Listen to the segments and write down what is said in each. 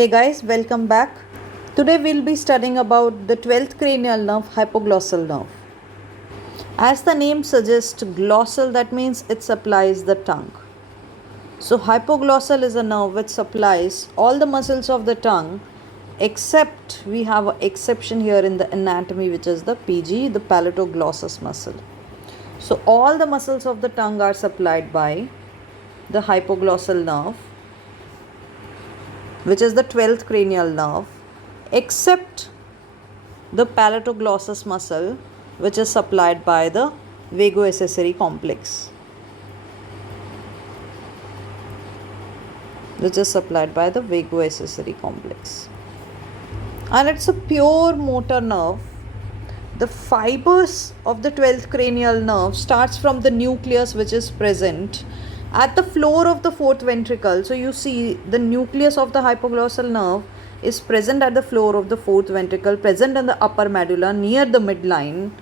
Hey guys, welcome back. Today we'll be studying about the 12th cranial nerve, hypoglossal nerve. As the name suggests, glossal, that means it supplies the tongue. So hypoglossal is a nerve which supplies all the muscles of the tongue, except we have an exception here in the anatomy, which is the PG, the palatoglossus muscle. So all the muscles of the tongue are supplied by the hypoglossal nerve, which is the 12th cranial nerve, except the palatoglossus muscle, which is supplied by the vagoaccessory complex. And it's a pure motor nerve. The fibers of the 12th cranial nerve starts from the nucleus, which is present at the floor of the fourth ventricle. So you see the nucleus of the hypoglossal nerve is present at the floor of the fourth ventricle, present in the upper medulla near the midline.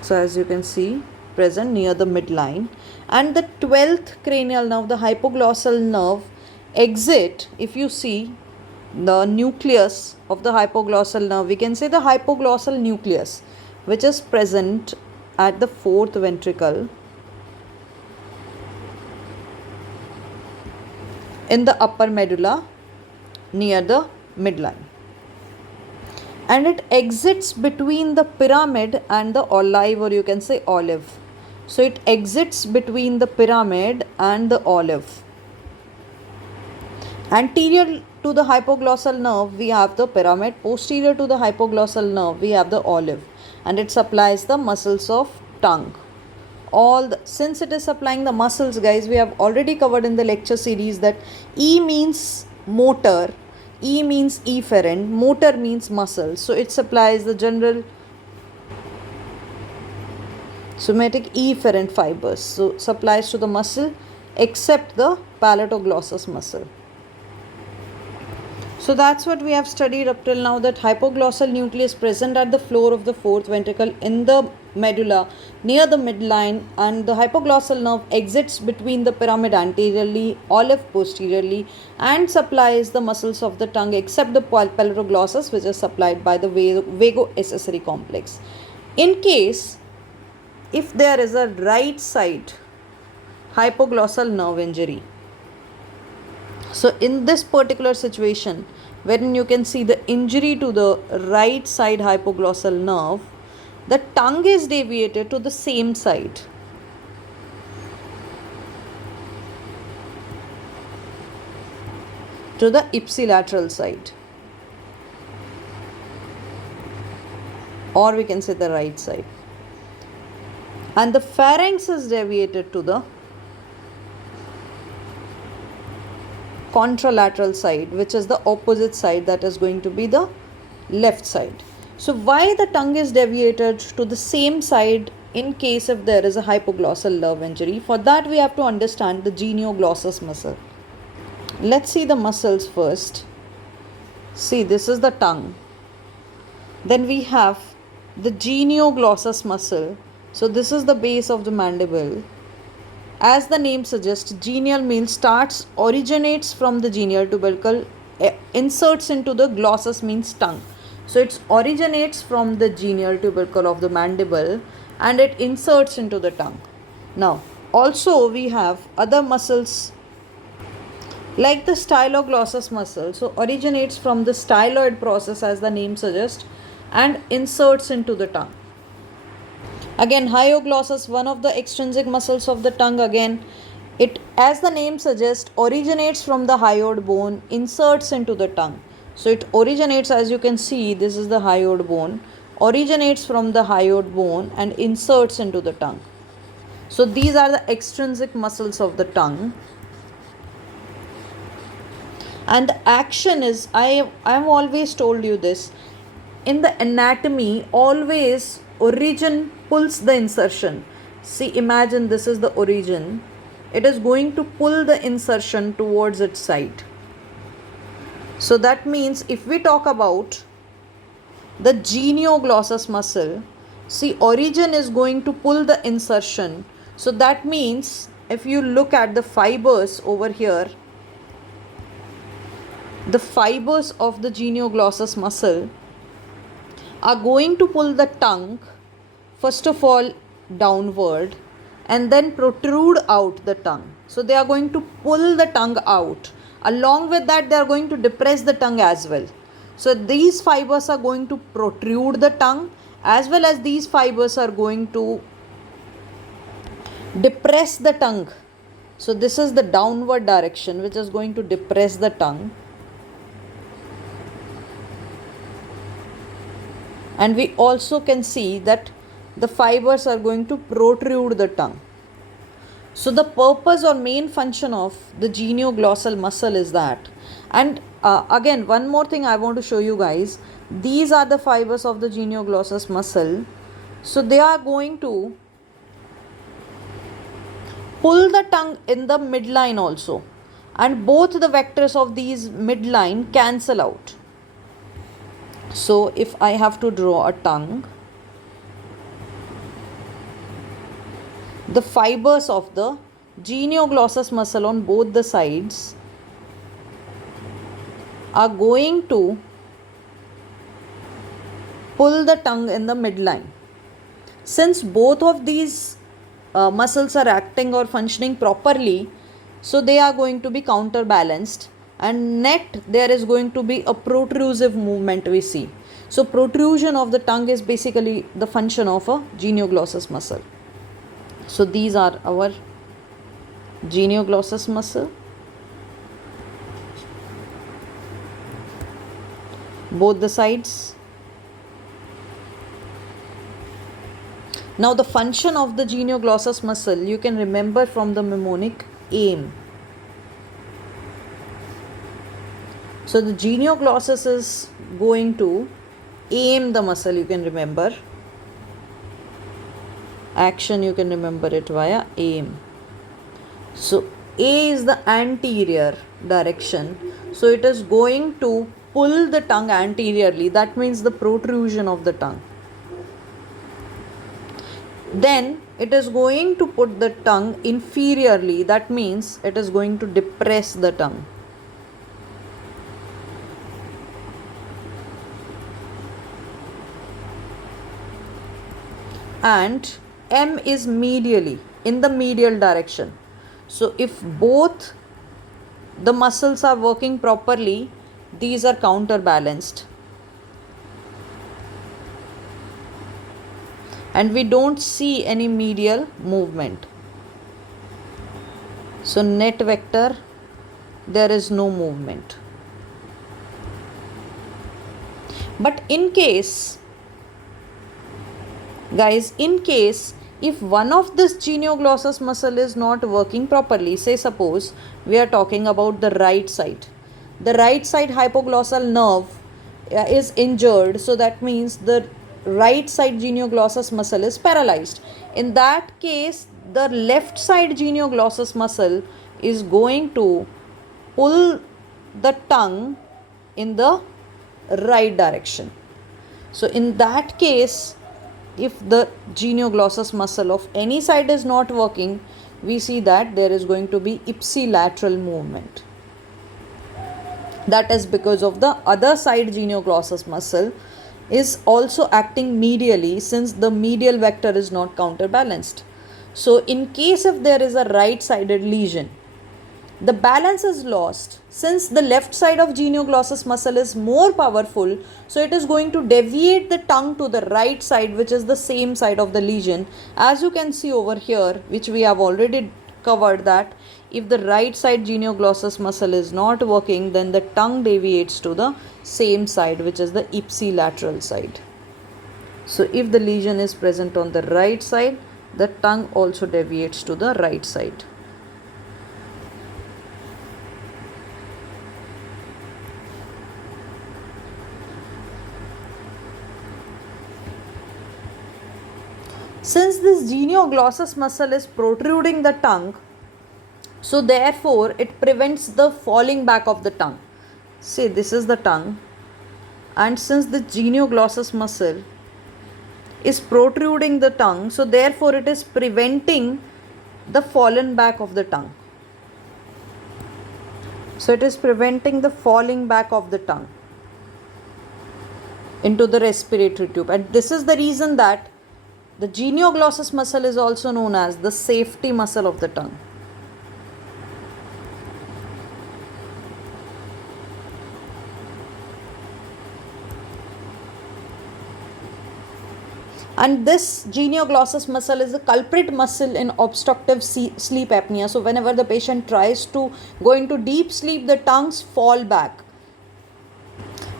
So as you can see, present near the midline. And the 12th cranial nerve, the hypoglossal nerve, exit, if you see the nucleus of the hypoglossal nerve, we can say the hypoglossal nucleus, which is present at the fourth ventricle in the upper medulla near the midline, and it exits between the pyramid and the olive, or you can say olive. So it exits between the pyramid and the olive. Anterior to the hypoglossal nerve we have the pyramid, posterior to the hypoglossal nerve we have the olive, and it supplies the muscles of tongue. Since it is supplying the muscles, guys, we have already covered in the lecture series that E means motor, E means efferent, motor means muscle. So it supplies the general somatic efferent fibers. So supplies to the muscle except the palatoglossus muscle. So that's what we have studied up till now, that hypoglossal nucleus present at the floor of the fourth ventricle in the medulla near the midline, and the hypoglossal nerve exits between the pyramid anteriorly, olive posteriorly, and supplies the muscles of the tongue except the palatoglossus, which is supplied by the vagoaccessory complex. In case if there is a right side hypoglossal nerve injury, so in this particular situation, wherein you can see the injury to the right side hypoglossal nerve, the tongue is deviated to the same side. To the ipsilateral side, or we can say the right side, and the pharynx is deviated to the contralateral side, which is the opposite side, that is going to be the left side. So why the tongue is deviated to the same side in case if there is a hypoglossal nerve injury? For that we have to understand the genioglossus muscle. Let's see the muscles first. See, this is the tongue. Then we have the genioglossus muscle. So this is the base of the mandible. As the name suggests, genial means originates from the genial tubercle, inserts into the glossus means tongue. So it originates from the genial tubercle of the mandible and it inserts into the tongue. Now, also we have other muscles like the styloglossus muscle. So originates from the styloid process, as the name suggests, and inserts into the tongue. Again, hyoglossus, one of the extrinsic muscles of the tongue. Again, it, as the name suggests, originates from the hyoid bone, inserts into the tongue. So it originates, as you can see, this is the hyoid bone, originates from the hyoid bone and inserts into the tongue. So these are the extrinsic muscles of the tongue. And the action is, I have always told you this, in the anatomy, always origin pulls the insertion. See, imagine this is the origin. It is going to pull the insertion towards its side. So that means if we talk about the genioglossus muscle, see, origin is going to pull the insertion. So that means if you look at the fibers over here, the fibers of the genioglossus muscle are going to pull the tongue first of all downward and then protrude out the tongue. So they are going to pull the tongue out. Along with that, they are going to depress the tongue as well. So these fibers are going to protrude the tongue, as well as these fibers are going to depress the tongue. So this is the downward direction which is going to depress the tongue. And we also can see that the fibers are going to protrude the tongue. So the purpose or main function of the genioglottal muscle is that. And again, one more thing I want to show you guys. These are the fibers of the genioglossus muscle. So they are going to pull the tongue in the midline also. And both the vectors of these midline cancel out. So if I have to draw a tongue, the fibers of the genioglossus muscle on both the sides are going to pull the tongue in the midline. Since both of these muscles are acting or functioning properly, so they are going to be counterbalanced, and net there is going to be a protrusive movement we see. So protrusion of the tongue is basically the function of a genioglossus muscle. So these are our genioglossus muscle. Both the sides. Now the function of the genioglossus muscle you can remember from the mnemonic AIM. So the genioglossus is going to aim the muscle, you can remember. Action, you can remember it via aim. So A is the anterior direction. So it is going to pull the tongue anteriorly. That means the protrusion of the tongue. Then it is going to put the tongue inferiorly. That means it is going to depress the tongue. And M is medially, in the medial direction. So if both the muscles are working properly, these are counterbalanced. And we don't see any medial movement. So net vector, there is no movement. But in case, guys, in case if one of this genioglossus muscle is not working properly, say suppose we are talking about the right side. The right side hypoglossal nerve is injured, so that means the right side genioglossus muscle is paralyzed. In that case, the left side genioglossus muscle is going to pull the tongue in the right direction. So in that case, if the genioglossus muscle of any side is not working, we see that there is going to be ipsilateral movement. That is because of the other side genioglossus muscle is also acting medially, since the medial vector is not counterbalanced. So in case if there is a right-sided lesion, the balance is lost. Since the left side of genioglossus muscle is more powerful, so it is going to deviate the tongue to the right side, which is the same side of the lesion. As you can see over here, which we have already covered, that if the right side genioglossus muscle is not working, then the tongue deviates to the same side, which is the ipsilateral side. So if the lesion is present on the right side, the tongue also deviates to the right side. Since this genioglossus muscle is protruding the tongue, so therefore it prevents the falling back of the tongue. Say this is the tongue, and since the genioglossus muscle is protruding the tongue, so therefore it is preventing the fallen back of the tongue. So it is preventing the falling back of the tongue into the respiratory tube, and this is the reason that the genioglossus muscle is also known as the safety muscle of the tongue. And this genioglossus muscle is the culprit muscle in obstructive sleep apnea. So whenever the patient tries to go into deep sleep, the tongues fall back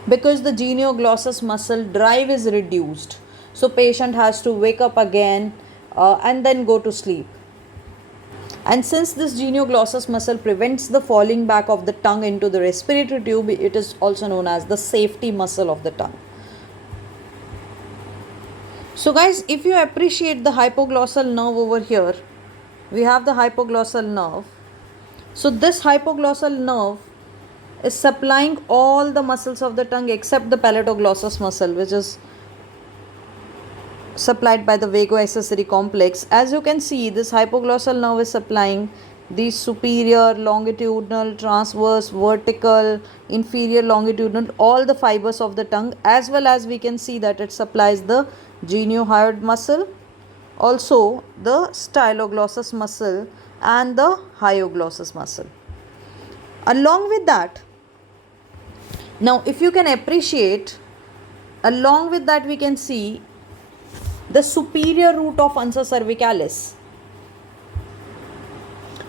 because the genioglossus muscle drive is reduced. So patient has to wake up again and then go to sleep. And since this genioglossus muscle prevents the falling back of the tongue into the respiratory tube, it is also known as the safety muscle of the tongue. So guys, if you appreciate the hypoglossal nerve over here, we have the hypoglossal nerve. So this hypoglossal nerve is supplying all the muscles of the tongue except the palatoglossus muscle, which is supplied by the vagoaccessory complex. As you can see, this hypoglossal nerve is supplying the superior, longitudinal, transverse, vertical, inferior, longitudinal, all the fibers of the tongue, as well as we can see that it supplies the geniohyoid muscle, also the styloglossus muscle and the hyoglossus muscle. Along with that, now if you can appreciate, along with that we can see the superior root of ansa cervicalis,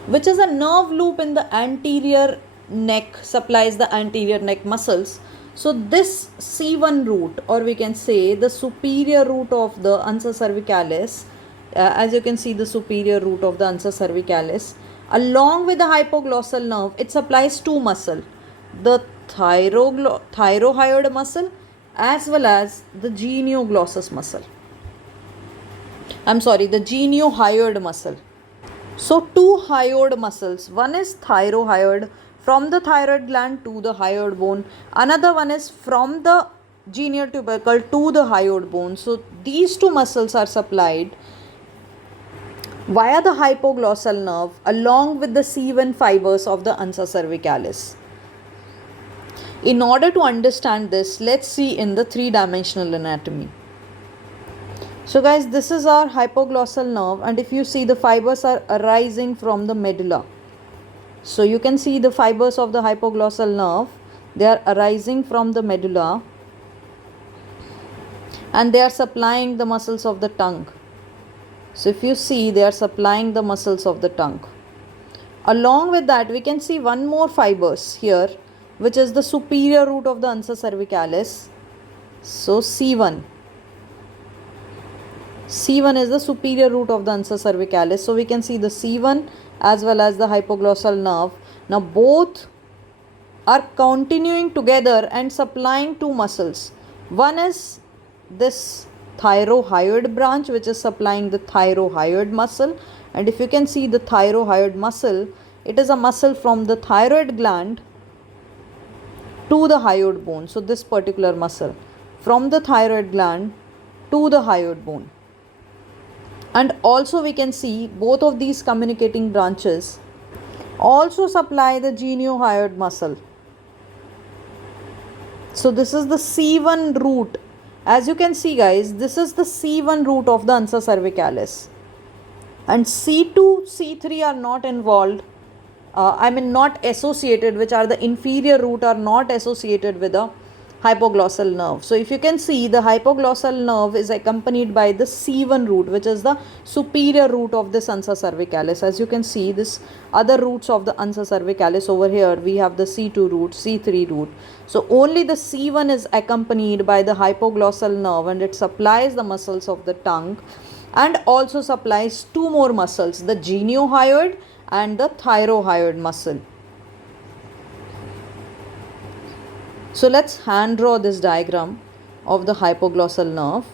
which is a nerve loop in the anterior neck, supplies the anterior neck muscles. So this C1 root, or we can say the superior root of the ansa cervicalis, as you can see the superior root of the ansa cervicalis, along with the hypoglossal nerve, it supplies two muscles, the thyrohyoid muscle as well as the genioglossus muscle. The geniohyoid muscle. So two hyoid muscles, one is thyrohyoid, from the thyroid gland to the hyoid bone, another one is from the genioid tubercle to the hyoid bone. So these two muscles are supplied via the hypoglossal nerve along with the C1 fibers of the ansa cervicalis. In order to understand this, let's see in the three-dimensional anatomy. So guys, this is our hypoglossal nerve, and if you see, the fibers are arising from the medulla. So you can see the fibers of the hypoglossal nerve, they are arising from the medulla and they are supplying the muscles of the tongue. So if you see, they are supplying the muscles of the tongue. Along with that, we can see one more fibers here, which is the superior root of the ansa cervicalis. So C1 is the superior root of the ansa cervicalis. So we can see the C1 as well as the hypoglossal nerve. Now both are continuing together and supplying two muscles. One is this thyrohyoid branch, which is supplying the thyrohyoid muscle. And if you can see the thyrohyoid muscle, it is a muscle from the thyroid gland to the hyoid bone. So this particular muscle from the thyroid gland to the hyoid bone. And also we can see both of these communicating branches also supply the geniohyoid muscle. So this is the C1 root. As you can see guys, this is the C1 root of the ansa cervicalis. And C2, C3 are not involved. Not associated, which are the inferior root, are not associated with the hypoglossal nerve. So if you can see, the hypoglossal nerve is accompanied by the C1 root, which is the superior root of this ansa cervicalis. As you can see, this other roots of the ansa cervicalis over here, we have the C2 root, C3 root. So only the C1 is accompanied by the hypoglossal nerve, and it supplies the muscles of the tongue and also supplies two more muscles, the geniohyoid and the thyrohyoid muscle. So let's hand draw this diagram of the hypoglossal nerve.